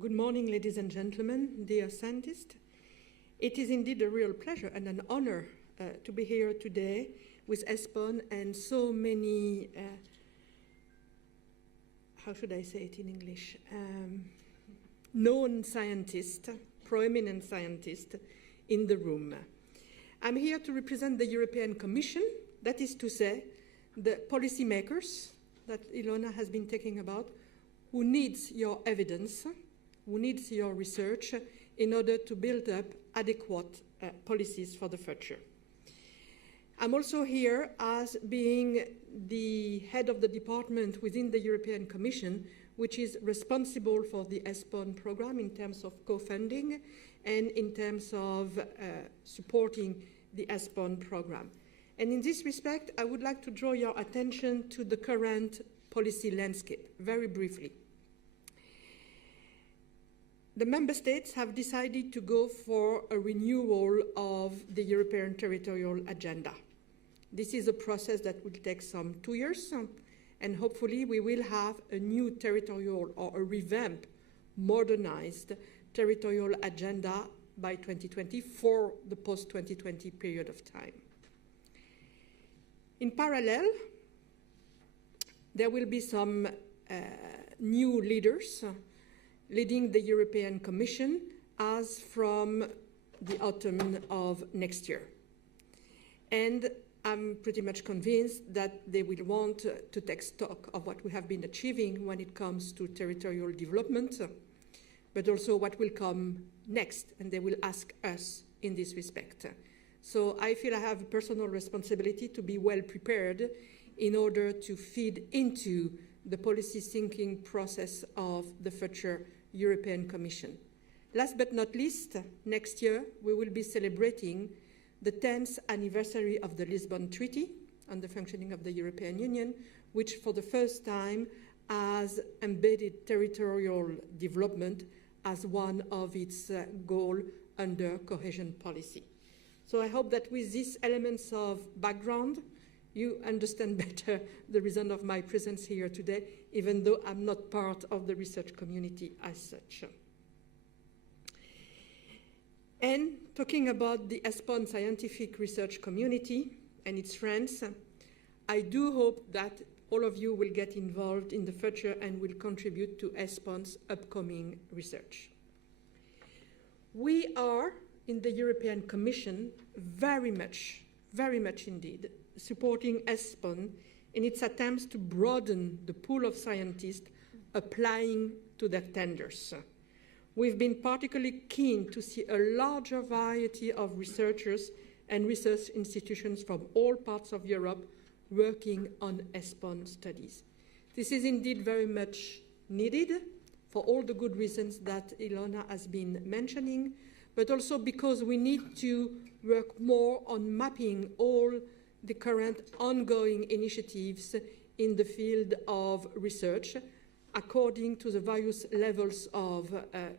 Good morning, ladies and gentlemen, dear scientists. It is indeed a real pleasure and an honor to be here today with ESPON and so many, how should I say it in English, known scientists, prominent scientists in the room. I'm here to represent the European Commission, that is to say, the policymakers that Ilona has been talking about, who needs your evidence, who needs your research in order to build up adequate policies for the future. I'm also here as being the head of the department within the European Commission, which is responsible for the ESPON program in terms of co-funding and in terms of supporting the ESPON program. And in this respect, I would like to draw your attention to the current policy landscape, very briefly. The member states have decided to go for a renewal of the European Territorial Agenda. This is a process that will take some 2 years, and hopefully we will have a new territorial or a revamped, modernized territorial agenda by 2020 for the post-2020 period of time. In parallel, there will be some new leaders leading the European Commission as from the autumn of next year. And I'm pretty much convinced that they will want to take stock of what we have been achieving when it comes to territorial development, but also what will come next, and they will ask us in this respect. So I feel I have a personal responsibility to be well prepared in order to feed into the policy thinking process of the future European Commission. Last but not least, next year we will be celebrating the 10th anniversary of the Lisbon Treaty on the functioning of the European Union, which for the first time has embedded territorial development as one of its goals under cohesion policy. So I hope that with these elements of background, you understand better the reason of my presence here today, even though I'm not part of the research community as such. And talking about the ESPON scientific research community and its friends, I do hope that all of you will get involved in the future and will contribute to ESPON's upcoming research. We are, in the European Commission, very much indeed, supporting ESPON in its attempts to broaden the pool of scientists applying to their tenders. We've been particularly keen to see a larger variety of researchers and research institutions from all parts of Europe working on ESPON studies. This is indeed very much needed for all the good reasons that Ilona has been mentioning, but also because we need to work more on mapping all the current ongoing initiatives in the field of research according to the various levels of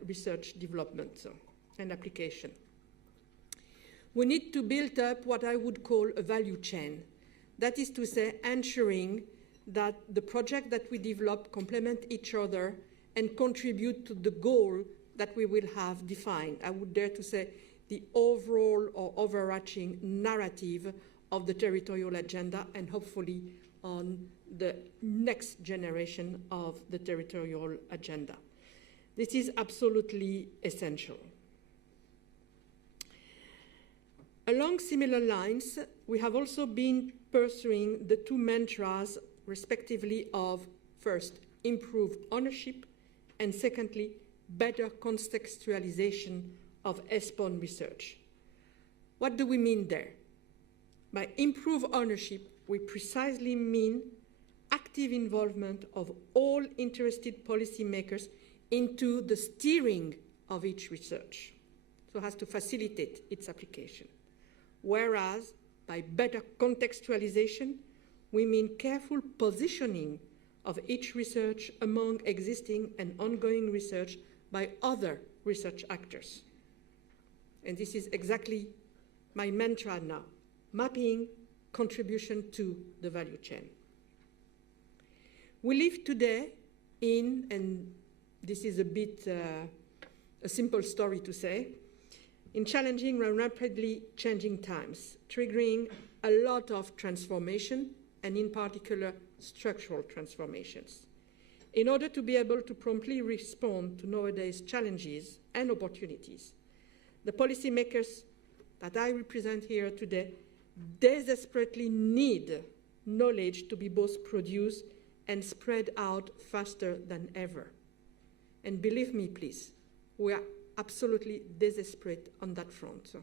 research development and application. We need to build up what I would call a value chain. That is to say, ensuring that the projects that we develop complement each other and contribute to the goal that we will have defined. I would dare to say the overall or overarching narrative of the territorial agenda and hopefully on the next generation of the territorial agenda. This is absolutely essential. Along similar lines, we have also been pursuing the two mantras, respectively, of first, improved ownership, and secondly, better contextualization of ESPON research. What do we mean there? By improved ownership, we precisely mean active involvement of all interested policymakers into the steering of each research, so as to facilitate its application. Whereas, by better contextualization, we mean careful positioning of each research among existing and ongoing research by other research actors. And this is exactly my mantra now, mapping contribution to the value chain. We live today in, and this is a bit a simple story to say, in challenging and rapidly changing times, triggering a lot of transformation, and in particular, structural transformations. In order to be able to promptly respond to nowadays challenges and opportunities, the policymakers that I represent here today desperately need knowledge to be both produced and spread out faster than ever. And believe me, please, we are absolutely desperate on that front.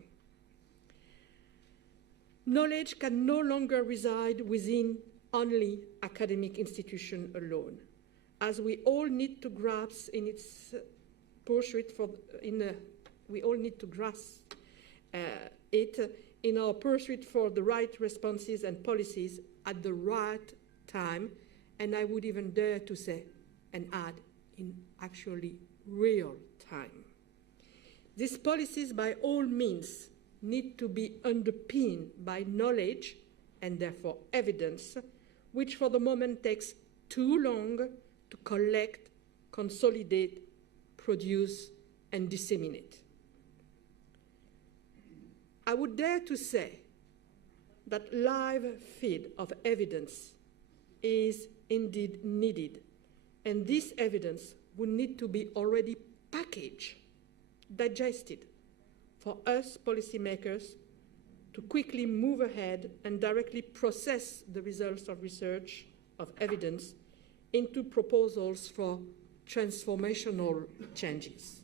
Knowledge can no longer reside within only academic institutions alone, as we all need to grasp in its pursuit we all need to grasp it in our pursuit for the right responses and policies at the right time, and I would even dare to say and add in actually real time. These policies by all means need to be underpinned by knowledge and therefore evidence, which for the moment takes too long to collect, consolidate, produce, and disseminate. I would dare to say that live feed of evidence is indeed needed, and this evidence would need to be already packaged, digested, for us policymakers to quickly move ahead and directly process the results of research, of evidence, into proposals for transformational changes.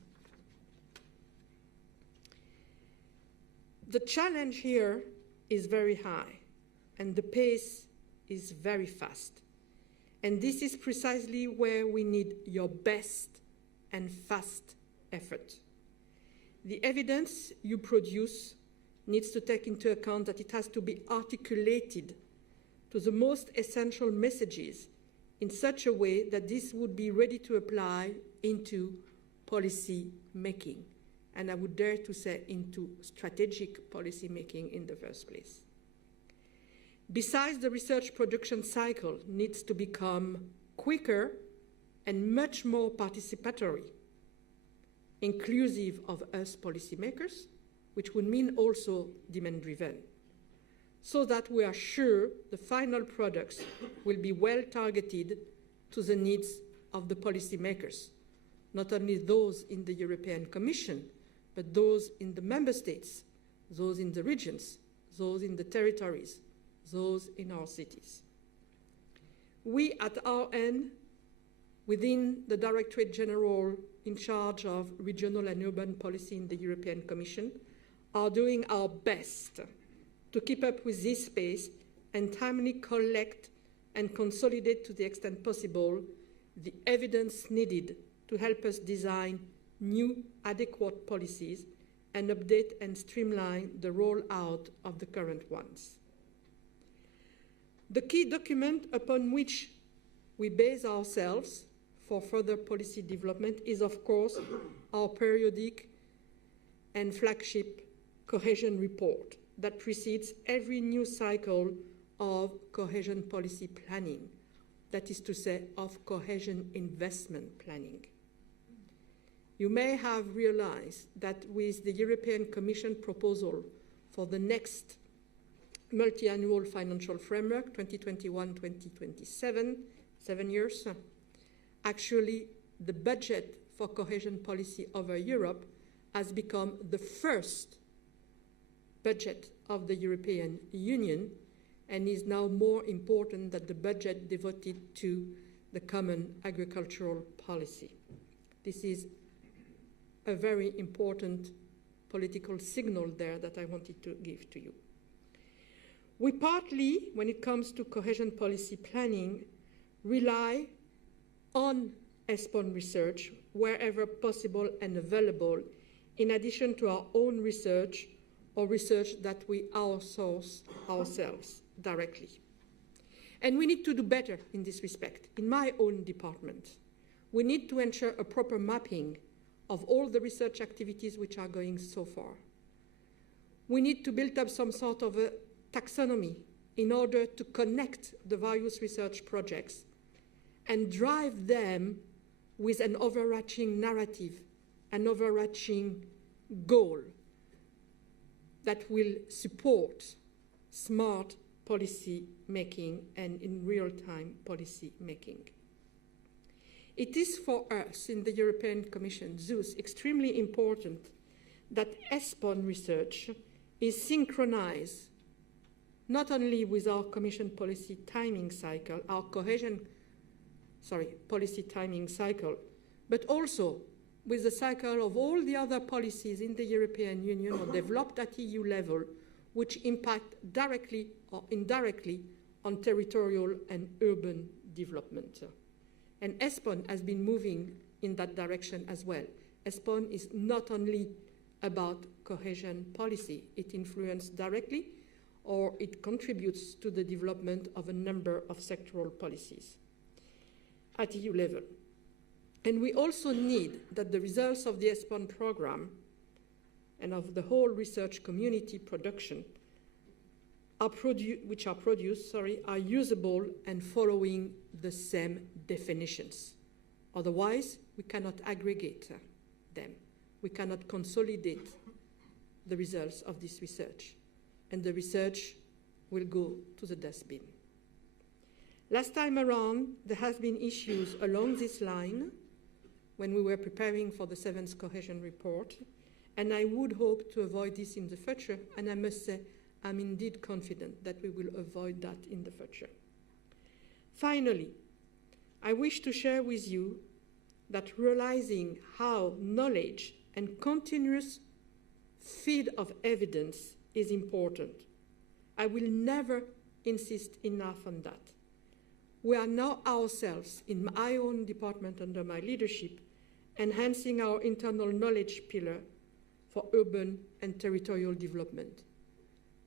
The challenge here is very high, and the pace is very fast. And this is precisely where we need your best and fast effort. The evidence you produce needs to take into account that it has to be articulated to the most essential messages in such a way that this would be ready to apply into policy making, and I would dare to say into strategic policy making in the first place. Besides, the research production cycle needs to become quicker and much more participatory, inclusive of us policymakers, which would mean also demand-driven, so that we are sure the final products will be well targeted to the needs of the policymakers, not only those in the European Commission, but those in the member states, those in the regions, those in the territories, those in our cities. We at our end, within the Directorate General in charge of regional and urban policy in the European Commission, are doing our best to keep up with this pace and timely collect and consolidate to the extent possible the evidence needed to help us design new adequate policies and update and streamline the rollout of the current ones. The key document upon which we base ourselves for further policy development is, of course, our periodic and flagship Cohesion Report that precedes every new cycle of cohesion policy planning, that is to say, of cohesion investment planning. You may have realized that with the European Commission proposal for the next multi-annual financial framework, 2021-2027, 7 years, actually the budget for cohesion policy over Europe has become the first budget of the European Union and is now more important than the budget devoted to the common agricultural policy. This is a very important political signal there that I wanted to give to you. We partly, when it comes to cohesion policy planning, rely on ESPON research wherever possible and available, in addition to our own research or research that we outsource ourselves directly. And we need to do better in this respect. In my own department, we need to ensure a proper mapping of all the research activities which are going so far. We need to build up some sort of a taxonomy in order to connect the various research projects and drive them with an overarching narrative, an overarching goal that will support smart policy making and in real-time policy making. It is for us in the European Commission, thus, extremely important that ESPON research is synchronized not only with our Commission policy timing cycle, our policy timing cycle, but also with the cycle of all the other policies in the European Union or developed at EU level, which impact directly or indirectly on territorial and urban development. And ESPON has been moving in that direction as well. ESPON is not only about cohesion policy, it influences directly or it contributes to the development of a number of sectoral policies at EU level. And we also need that the results of the ESPON program and of the whole research community production are usable and following the same definitions. Otherwise, we cannot aggregate them. We cannot consolidate the results of this research, and the research will go to the dustbin. Last time around, there have been issues along this line when we were preparing for the 7th Cohesion Report, and I would hope to avoid this in the future, and I must say I'm indeed confident that we will avoid that in the future. Finally, I wish to share with you that realizing how knowledge and continuous feed of evidence is important. I will never insist enough on that. We are now ourselves, in my own department under my leadership, enhancing our internal knowledge pillar for urban and territorial development.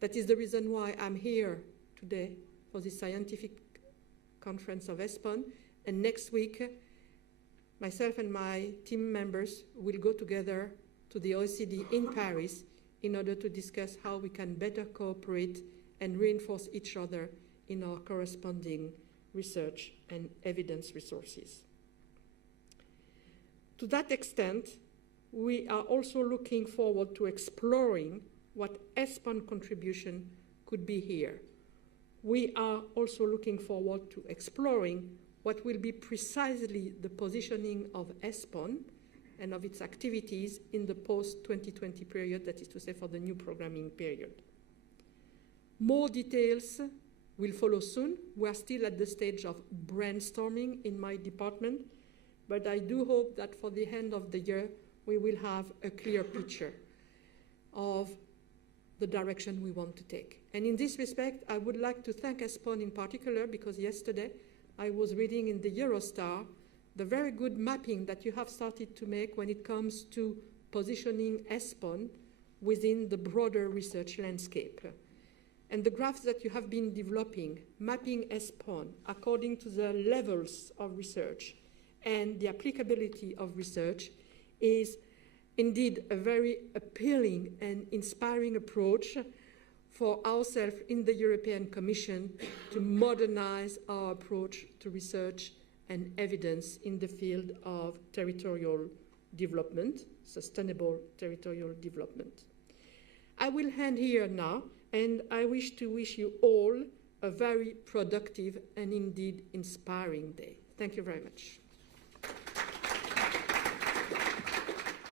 That is the reason why I'm here today for this scientific conference of ESPON, and next week, myself and my team members will go together to the OECD in Paris in order to discuss how we can better cooperate and reinforce each other in our corresponding research and evidence resources. To that extent, we are also looking forward to exploring what ESPON contribution could be here. We are also looking forward to exploring what will be precisely the positioning of ESPON and of its activities in the post-2020 period, that is to say for the new programming period. More details will follow soon. We are still at the stage of brainstorming in my department, but I do hope that for the end of the year, we will have a clear picture of the direction we want to take. And in this respect, I would like to thank ESPON in particular, because yesterday I was reading in the Eurostar the very good mapping that you have started to make when it comes to positioning ESPON within the broader research landscape. And the graphs that you have been developing, mapping ESPON according to the levels of research and the applicability of research, is indeed a very appealing and inspiring approach for ourselves in the European Commission to modernize our approach to research and evidence in the field of territorial development, sustainable territorial development. I will end here now, and I wish to wish you all a very productive and indeed inspiring day. Thank you very much.